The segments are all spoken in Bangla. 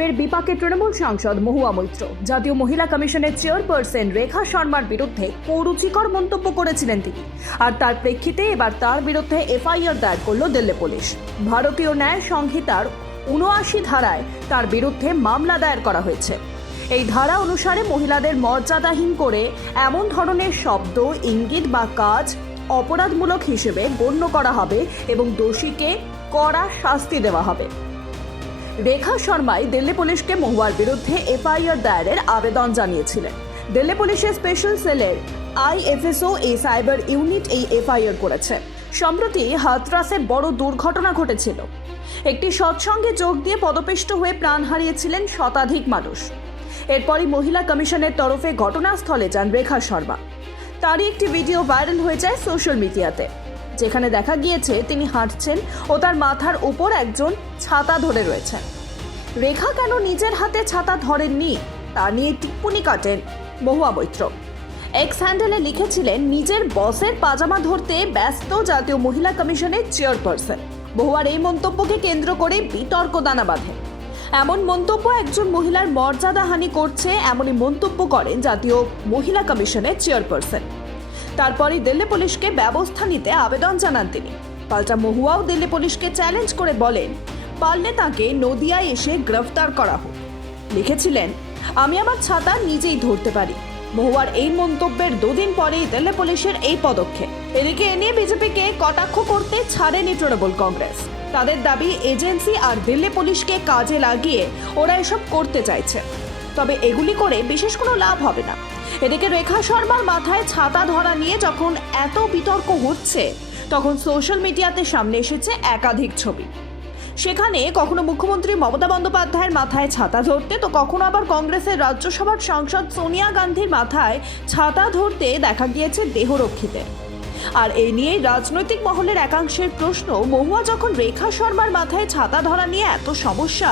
ফের বিপাকে তৃণমূল সাংসদ মহুয়া মৈত্র। জাতীয় মহিলা কমিশনের চেয়ারপারসন রেখা শর্মার বিরুদ্ধে কৌরুচিকর মন্তব্য করেছিলেন তিনি। আর তার প্রেক্ষিতে এবার তার বিরুদ্ধে এফআইআর দায়ের করল দিল্লি পুলিশ। ভারতীয় ন্যায় সংহিতার উনআশি ধারায় তার বিরুদ্ধে মামলা দায়ের করা হয়েছে। এই ধারা অনুসারে মহিলাদের মর্যাদাহীন করে এমন ধরনের শব্দ, ইঙ্গিত বা কাজ অপরাধমূলক হিসেবে গণ্য করা হবে এবং দোষীকে কড়া শাস্তি দেওয়া হবে। রেখা শর্মাই দিল্লি পুলিশকে মহুয়ার বিরুদ্ধে এফআইআর দায়েরের আবেদন জানিয়েছিলেন। দিল্লি পুলিশের স্পেশাল সেলের আইএফএসও এই সাইবার ইউনিট এই এফআইআর করেছে। সম্প্রতি হাতরাসে বড় দুর্ঘটনা ঘটেছিল। একটি সৎসঙ্গে যোগ দিয়ে পদপিষ্ট হয়ে প্রাণ হারিয়েছিলেন শতাধিক মানুষ। এরপরই মহিলা কমিশনের তরফে ঘটনাস্থলে যান রেখা শর্মা। তারই একটি ভিডিও ভাইরাল হয়ে যায় সোশ্যাল মিডিয়াতে। যেখানে দেখা গিয়েছে তিনি হাঁটছেন ও তার মাথার উপর একজন ছাতা ধরে রয়েছেন রেখা কেন নিজের হাতে ছাতা ধরেননি? তা নিয়ে টিপ্পনি কাটেন মহুয়া মৈত্র এক্স হ্যান্ডেলে লিখেছিলেন, নিজের বসের পাজামা ধরতে ব্যস্ত জাতীয় মহিলা কমিশনের চেয়ারপারসন। বহুয়ার এই মন্তব্যকে কেন্দ্র করে বিতর্ক দানা বাঁধে। এমন মন্তব্য একজন মহিলার মর্যাদাহানি করছে, এমনই মন্তব্য করেন জাতীয় মহিলা কমিশনের চেয়ারপারসন। তারপরই দিল্লি পুলিশকে ব্যবস্থা নিতে আবেদন জানান তিনি। পাল্টা মহুয়াও দিল্লি পুলিশকে চ্যালেঞ্জ করে বলেন, পারলে তাকে নদিয়ায় এসে গ্রেফতার করা হোক। লিখেছিলেন, আমি আমার ছাতা নিজেই ধরতে পারি। মহুয়ার এই মন্তব্যের দুদিন পরেই দিল্লি পুলিশের এই পদক্ষেপ। এদিকে এ নিয়ে বিজেপিকে কটাক্ষ করতে ছাড়েনি তৃণমূল কংগ্রেস। তাদের দাবি, এজেন্সি আর দিল্লি পুলিশকে কাজে লাগিয়ে ওরা এসব করতে চাইছে। তবে এগুলি করে বিশেষ কোনো লাভ হবে না। এদিকে রেখা শর্মার মাথায় ছাতা ধরা নিয়ে যখন এত বিতর্ক হচ্ছে, তখন সোশ্যাল মিডিয়াতে সামনে এসেছে একাধিক ছবি। সেখানে কখনো মুখ্যমন্ত্রী মমতা বন্দ্যোপাধ্যায়ের মাথায় ছাতা ধরতে, তো কখনো আবার কংগ্রেসের রাজ্যসভার সাংসদ সোনিয়া গান্ধীর মাথায় ছাতা ধরতে দেখা গিয়েছে দেহরক্ষীদের। আর এই নিয়েই রাজনৈতিক মহলের একাংশের প্রশ্ন, মহুয়া যখন রেখা শর্মার মাথায় ছাতা ধরা নিয়ে এত সমস্যা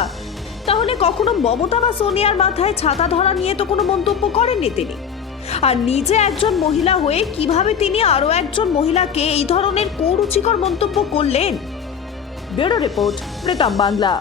তাহলে কখনো মমতা বা সোনিয়ার মাথায় ছাতা ধরা নিয়ে তো কোনো মন্তব্য করেননি তিনি? আর নিজে একজন মহিলা হয়ে কীভাবে তিনি আরও একজন মহিলাকে এই ধরনের কৌরুচিকর মন্তব্য করলেন? Bureau report Pritam Bangla.